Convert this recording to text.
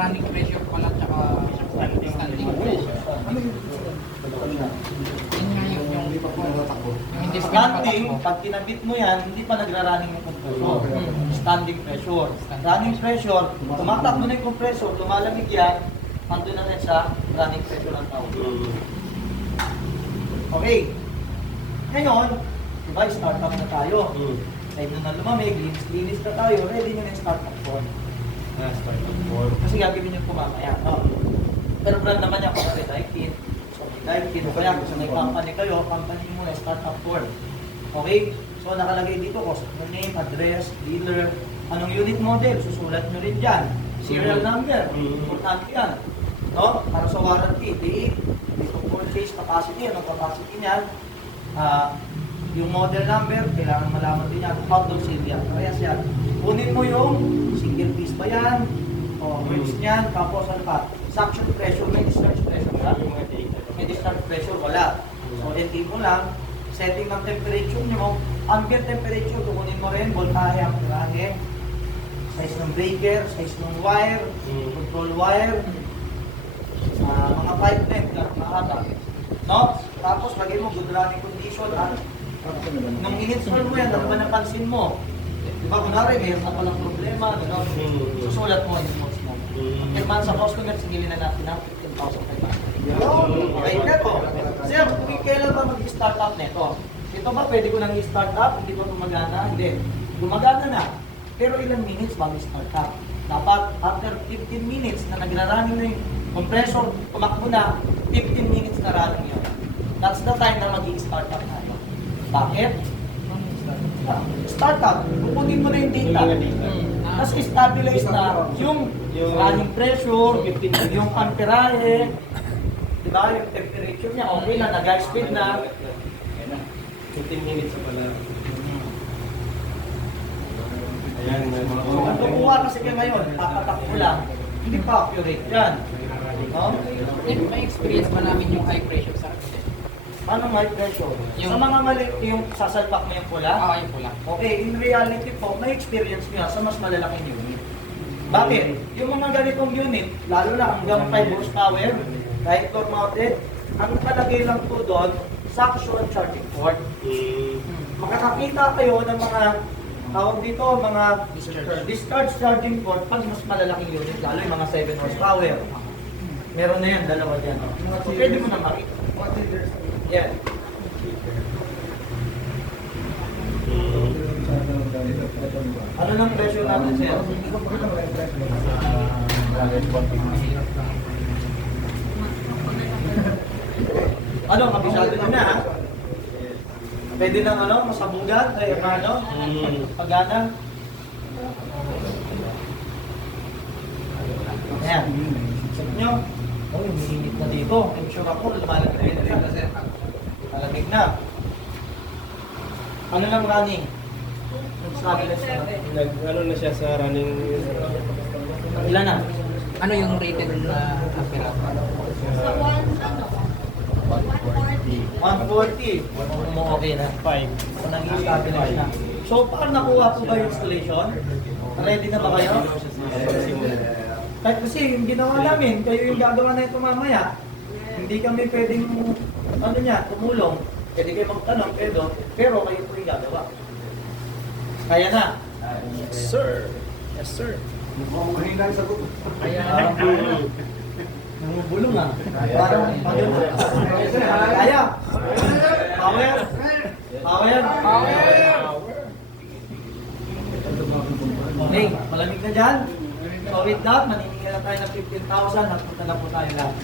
running pressure pala tsaka standing pressure. Yun nga yung hindi pa pinatakbo. Yung hindi pa Standing, pinatakbo. pag kinabit mo yan, hindi pa nagra-running yung compressor. Standing pressure. Running pressure, tumatakbo na yung compressor, lumalamig yan, andun na yan sa running pressure ng tao. Okay. Ngayon, diba, start up na tayo. Time na lumamig, linis na tayo, ready nyo na yung start up form. Kasi gagawin nyo po mamaya. No? Pero brand naman yan, kung Daikin, Daikin, o kaya kung may company kayo, company mo na start up form. Okay? So nakalagay dito, customer name, address, dealer, anong unit model, susulat nyo rin dyan. Serial number, importante yan. No? Para sa warranty, date, date of purchase, capacity, anong capacity niyan. Yung model number, kailangan malaman din yan. Out of sale yan. Kaya siya, kunin mo yung single piece ba yan, o bridge niyan, tapos ano pa, suction pressure, may discharge pressure ba? May discharge pressure, wala. So, ending mo lang, setting ng temperature nyo, ambient temperature, kukunin mo rin, voltahe, amperahe, size ng breaker, size ng wire, control wire, mga pipe length, mahaba. No? Tapos, lagay mo good running condition, nung in-install mo yan, ano ba napansin mo? Diba, kunwari, mayroon ka palang problema, gano'n, susulat mo yung notes mo. Kaya sa customer, sigilin na natin ng 15,500. Okay, pero, sir, kailan ba mag-start up nito? Ito ba, pwede ko nang i-start up, hindi ko gumagana? Hindi. Gumagana na. Pero ilang minutes bago i-start up? Dapat, after 15 minutes na nagra-running na yung compressor, tumakbo na, 15 minutes na running yun. That's the time na mag-i-start up tayo. Bakit? Startup, kukunin mo na yung data. Tapos stabilize na yung running pressure, yung amperahe, diba? Yung temperature niya, okay na, nag-high speed na. 15 minutes na pala. Ayan, may mga So, kung kukuha kasi kayo ngayon, tatatakbo lang, hindi pa accurate yan. No? May experience ba namin yung high pressure sa Anong high pressure? Sa mga mali, yung sasalpak mo yung pula, yung pula. okay, in reality po, may experience nyo sa mas malalaking unit. Bakit? Yung mga ganitong unit, lalo na hanggang 5 horsepower, kahit floor mounted, ang nakalagay lang po doon, suction charging port. Makakakita kayo ng mga tawag dito, mga discharge charging port pag mas malalaking unit, lalo yung mga 7 horsepower. Meron na yan, dalawa dyan. So, pwede mo na makita. Yan. Ano nang presyo natin, sir? Ano, kabisado nyo na, ha? Pwede nang ano, masabugan, ay ano, pagana. Ayan. Sabi nyo, oh, umiinit na dito. I'm sure ako, lumalamig na dito, sir. Malamig na. Ano nang running? Ano na siya sa running? Ilan na? Ano yung rated na amperahe? 140. Okay na. 5. So, nag-i-stabilize na. So, paano nakuha po ba yung installation? Ready na ba kayo? Kahit kasi yung ginawa namin, kayo yung gagawa na ito mamaya. Hindi kami pwedeng, ano niya, tumulong. Pwede kayo magtanong, pero kayo po yung gagawa. Kaya na. Yes, sir. Yes, sir. Mukhang mahina ang sagot. Kaya, namubulong ah. Parang, kaya. Power. Power. Okay, malamig na dyan. So with that, maningin na tayo ng 15,000. Nagpunta na po tayo lahat.